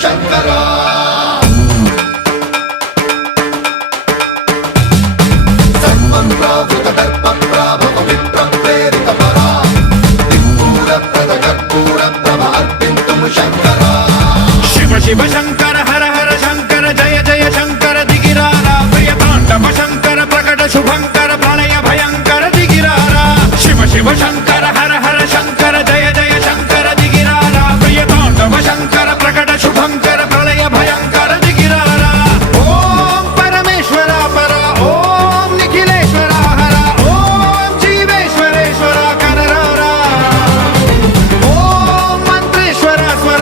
శంకర సర్వం ప్రావృత దర్ప ప్రాభవ విప్ర ప్రేరిత పరా దిక్పూర ప్రద కర్పూర ప్రభ అర్పింతుము శంకర శివ శివ శంకర